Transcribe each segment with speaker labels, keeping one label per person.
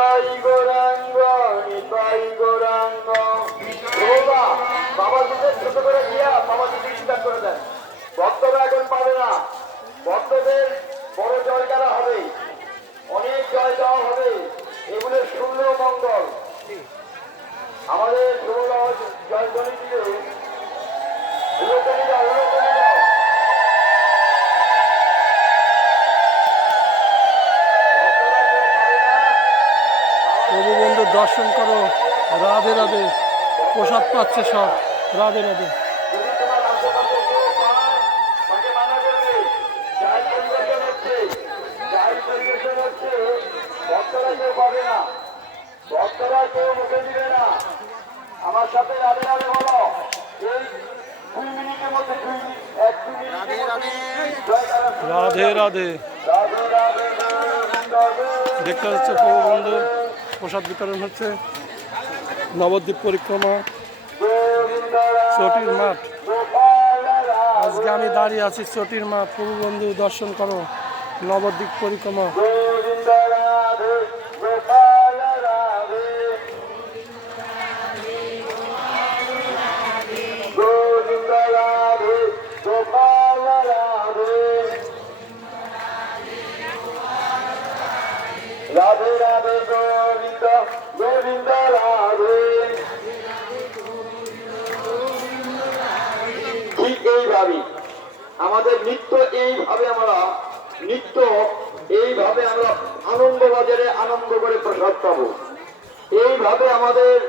Speaker 1: নিতাই গৌরাঙ্গ নিতাই গৌরাঙ্গ বাবা বাবা দুধের ছোট করে দিয়া বাবা দুধের স্বীকার করে দেন ভক্তরা এখন পাবে না ভক্তদের বড় জয়গারা হবে অনেক জয় দেওয়া হবে এগুলোর শূন্য মঙ্গল আমাদের জয় ধ্বনি
Speaker 2: দর্শন করো রাধে রাধে প্রসাদ পাচ্ছে সব রাধে রাধে
Speaker 1: রাধে রাধে বলো
Speaker 2: রাধে। রাধে
Speaker 1: রাধে রাধে।
Speaker 2: দেখতে হচ্ছে বন্ধু প্রসাদ বিতরণ হচ্ছে। নবদ্বীপ পরিক্রমা। চটির মাঠ। আজকে আমি দাঁড়িয়ে আছি চটির মাঠ। প্রভু বন্ধু, দর্শন করো। নবদ্বীপ পরিক্রমা।
Speaker 1: রাধে রাধে ঠিক এইভাবে, আমাদের নিত্য এইভাবে আমরা, নিত্য এইভাবে আমরা আনন্দ বাজারে আনন্দ করে প্রসাদ পাবো। এইভাবে আমাদের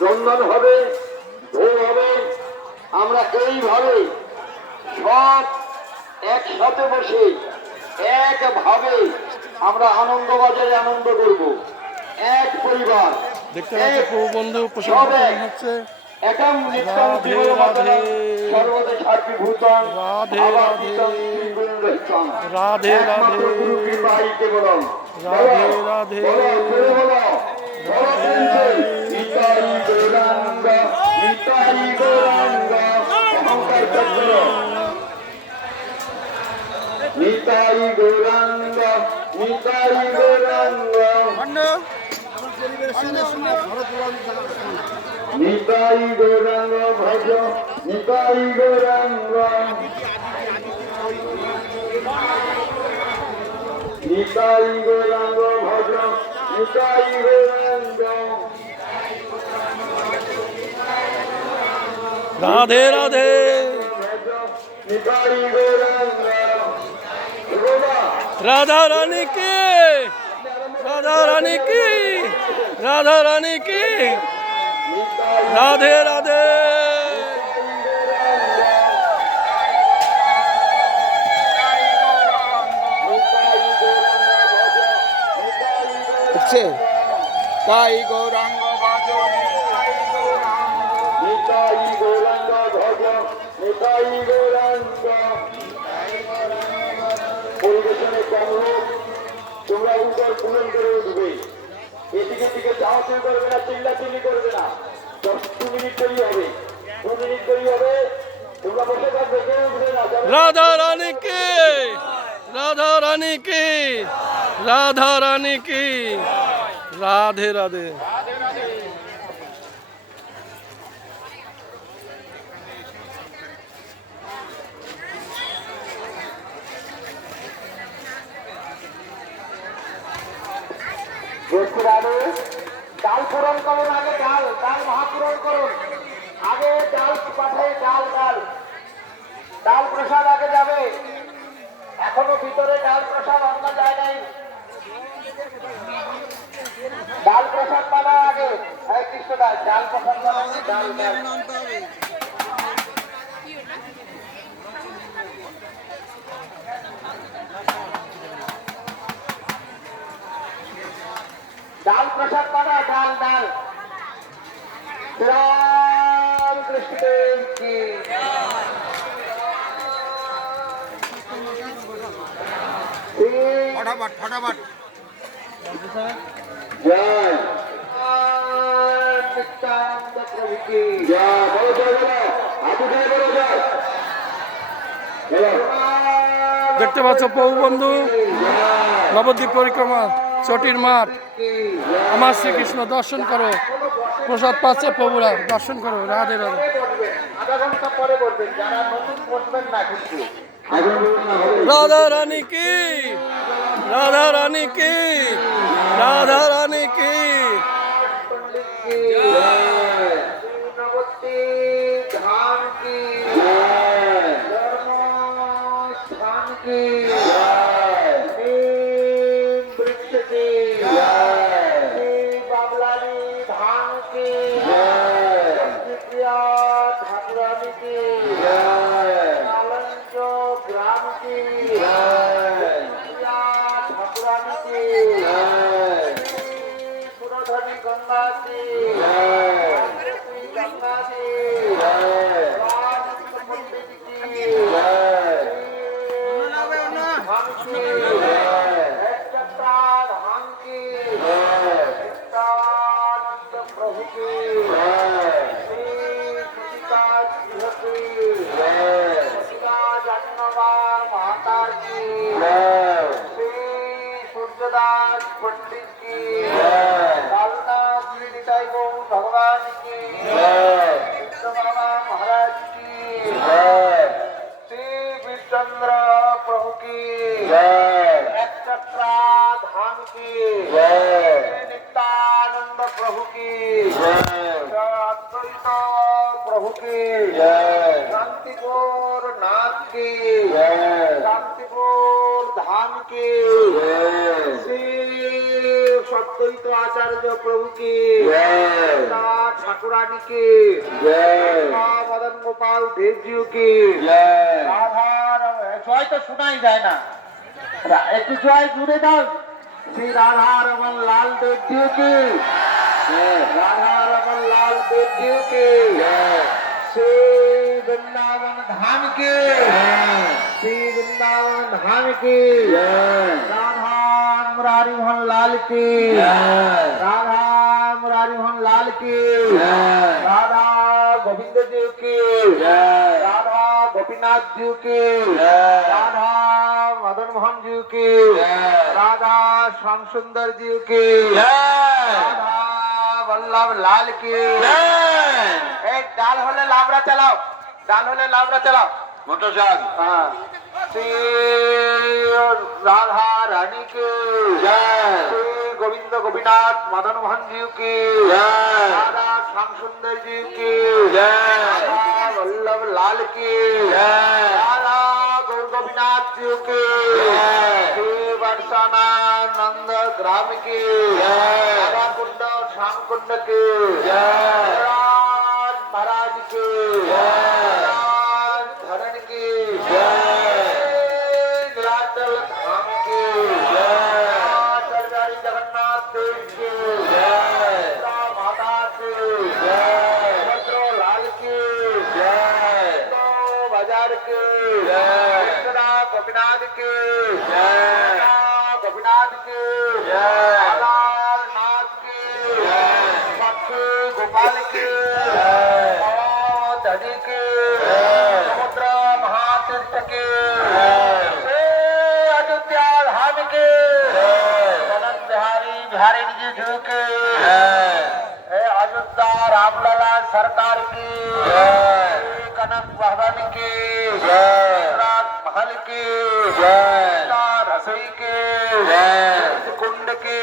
Speaker 1: রন্ধন হবে হবে। আমরা এইভাবে সব একসাথে বসে একভাবে আমরা আনন্দ বাজারে আনন্দ করব এক পরিবার
Speaker 2: দেখতে পাচ্ছি
Speaker 1: এক
Speaker 2: প্রভু বন্ধু প্রসাদ
Speaker 1: সব
Speaker 2: বিতরণ
Speaker 1: এক।
Speaker 2: হচ্ছে
Speaker 1: একম নিত্যং
Speaker 2: রাধে, রাধে। রাধে, রাধে।
Speaker 1: গুরু কৃপাই কেবলম।
Speaker 2: রাধে, রাধে।
Speaker 1: বলো, বলো। বলো নিতাই গৌরাঙ্গ, নিতাই গৌরাঙ্গ। অহংকার করো। নিতাই গৌরাঙ্গ নিতাই গৌরাঙ্গ ভজ নিতাই গৌরাঙ্গ নিতাই গৌরাঙ্গ ভজ নিতাই গৌরাঙ্গ
Speaker 2: রাধে রাধে
Speaker 1: নিতাই গৌরাঙ্গ
Speaker 2: রাধা রানী কি? রাধা রানী কি? রাধা রানী কি? রাধে রাধে।
Speaker 3: উঠছে? তাই গৌরাঙ্গ বাজন
Speaker 1: নিতাই গৌরাঙ্গ ভজ। নিতাই গৌরাঙ্গ। তোমরা উত্তর পূরণ করে উঠবে। এদিকে দিকে করবে না চিল্লা চিল্লি করবে না। দশ দু মিনিট হবে। দু মিনিট হবে। তোমরা বসে থাকবে, কেউ উঠবে না।
Speaker 2: রাধা রানী কি? রাধা রানী কি? রাধা রানী কি? রাধে রাধে।
Speaker 1: দাদু ডাল পূরণ করুন আগে ডাল ডাল মহাপূরণ করুন। আগে ডাল পাঠাই ডাল ডাল। ডাল প্রসাদ আগে যাবে। এখনও ভিতরে ডাল প্রসাদ অন্য জায়গায় ডাল প্রসাদ পানা আগে। কৃষ্ণ দাস ডাল প্রসাদ বানান, ডাল ডাল। ডাল প্রসাদ পানা ডাল ডাল।
Speaker 3: ফটাফট ফটাফট
Speaker 1: জয় প্রভু কি? জয় বলো জয়। বলো হাত উঠে বলো জয়
Speaker 2: দেখতে পাচ্ছ প্রভু বন্ধু নবদ্বীপ পরিক্রমা। চটির মাঠ। আমার শ্রীকৃষ্ণ, দর্শন করো। প্রসাদ পাচ্ছে প্রভুরা, দর্শন করো, রাধে রাধে। রাধা রানী কি? রাধা রানী কি? রাধা
Speaker 4: প্রিয়া ঠাকুরানী অদ্বৈত আচার্য প্রভুকে। ঠাকুরানীকে। মদন গোপাল দেবজিউকে। জয় তো শোনাই যায় না। একটু জয় জুড়ে দাও। শ্রী রাধা রমন লাল দেবজিউকে। রাধা রমন লাল দেবজিউকে। শ্রী বৃন্দাবন ধামকে। শ্রী বৃন্দাবন ধামকে। রাধা মুরারিমোহন লালকে রাধা মুরারিমোহন লালকে রাধা গোবিন্দ দেবকে রাধা গোপীনাথ দেবকে রাধা মদন মোহন জিউকে রাধা শ্যাম সুন্দর জিউকে রাধা বল্লভ লালকে ডাল হলে লাবড়া চালাও ডাল হলে লাবড়া চালাও
Speaker 3: মোটর
Speaker 4: চাল হ্যাঁ শ্রী রাধা রানী কে শ্রী গোবিন্দ গোপীনাথ মদন মোহন জি কে রাধা শ্যাম সুন্দর জি কে বল্লভ লাল কে রাধা গৌর গোপীনাথ জি কে শ্রী বর্ষানা নন্দ গ্রাম কে রাধা কুণ্ড শ্যাম কুণ্ড কে कुंड के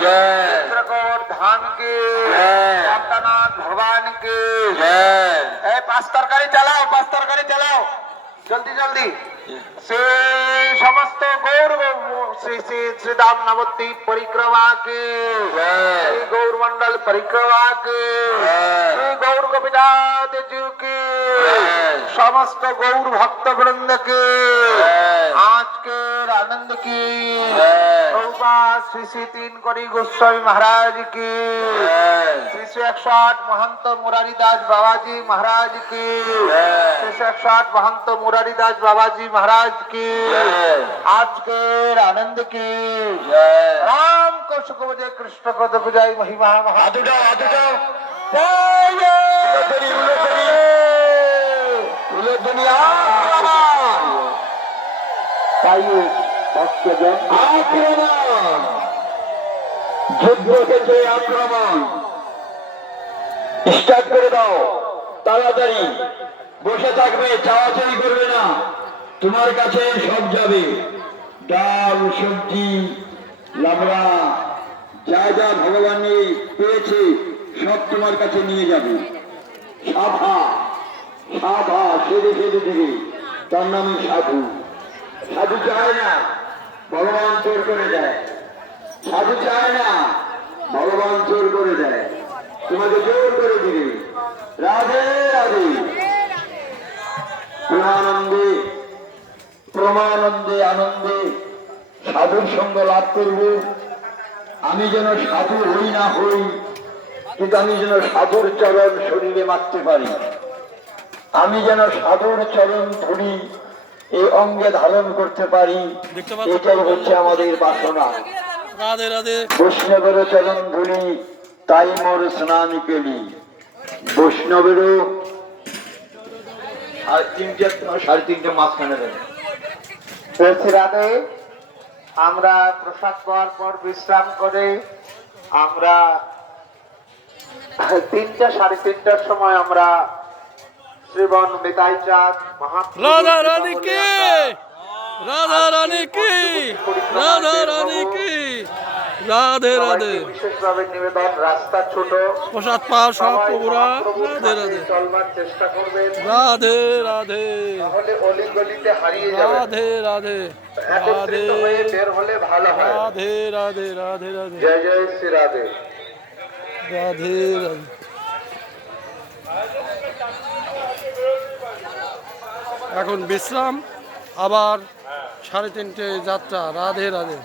Speaker 4: जय चित्रकोट धाम के नाथ भगवान के। पास तरकारी चलाओ पास तरकारी चलाओ। जल्दी जल्दी। से নবদ্বী পরিক্রমা কে শ্রী গৌর মন্ডল কে শ্রী গৌর গোপীনাথ জি সমস্ত গৌর ভক্ত বৃন্দ কে আজকের আনন্দ কি শ্রী শ্রী তিন করি গোস্বামী মহারাজ কি শ্রী শ্রী একশো আট মহন্ত মুরারি দাস বাবাজি মহারাজ কি শ্রী শ্রী একশো আট মহন্ত মুরারি দাস বাবাজি মহারাজ কি আজকের আনন্দ কি রাম
Speaker 3: কৌশক কৃষ্ণ পদ
Speaker 4: পূজায় মহিমা
Speaker 3: আক্রমণ।
Speaker 1: করে দাও। তাড়াতাড়ি। বসে থাকবে করবে না। তোমার কাছে সব যাবে। ডাল, সবজি, লাবড়া, যা যা ভগবান পেয়েছে, সব তোমার কাছে নিয়ে যাবে। সাধা সাধা সেদে সেদে দিবে। তার নামই সাধু। সাধু চায় না, ভগবান চোর করে দেয়। সাধু চায় না, ভগবান চোর করে দেয়। তোমাকে জোর করে দিবে। রাধে রাধে। প্রেমানন্দে, প্রমানন্দে, আনন্দে। সাধুর সঙ্গ লাভ করব। আমি যেন সাধু হই না হই কিন্তু আমি যেন সাধুর চরণ শরীরে মারতে পারি। আমি যেন সাধুর চরণ ধরি এই অঙ্গে ধারণ করতে পারি। এটাই হচ্ছে আমাদের বাসনা। বৈষ্ণবের চরণ ধুলি তাই মোর স্নান কেলি বৈষ্ণবেরও আর তিনটে সাড়ে তিনটে মাঝখানে দেবে।
Speaker 4: রাধে আমরা প্রসাদ পাওয়ার পর বিশ্রাম করে আমরা তিনটা সাড়ে তিনটার সময় আমরা শ্রীবন বেতাই চাঁদ
Speaker 2: রাধা
Speaker 4: কৃপা
Speaker 2: রানী কি? রাধা রানী কি? রাধা রানী কি? রাধে রাধে।
Speaker 4: বিশেষভাবে নিবেদন রাস্তা ছোট।
Speaker 2: প্রসাদ পাওয়া সব প্রভুরা। রাধে রাধে।
Speaker 4: চলবার চেষ্টা করবেন।
Speaker 2: রাধে রাধে।
Speaker 4: তাহলে অলি গলিতে হারিয়ে যাবেন
Speaker 2: রাধে রাধে। রাধে।
Speaker 4: বের হলে ভালো হয়।
Speaker 2: রাধে রাধে রাধে রাধে।
Speaker 4: জয় জয় শ্রী রাধে।
Speaker 2: রাধে রাধে। এখন বিশ্রাম আবার সাড়ে তিনটে যাত্রা। রাধে রাধে।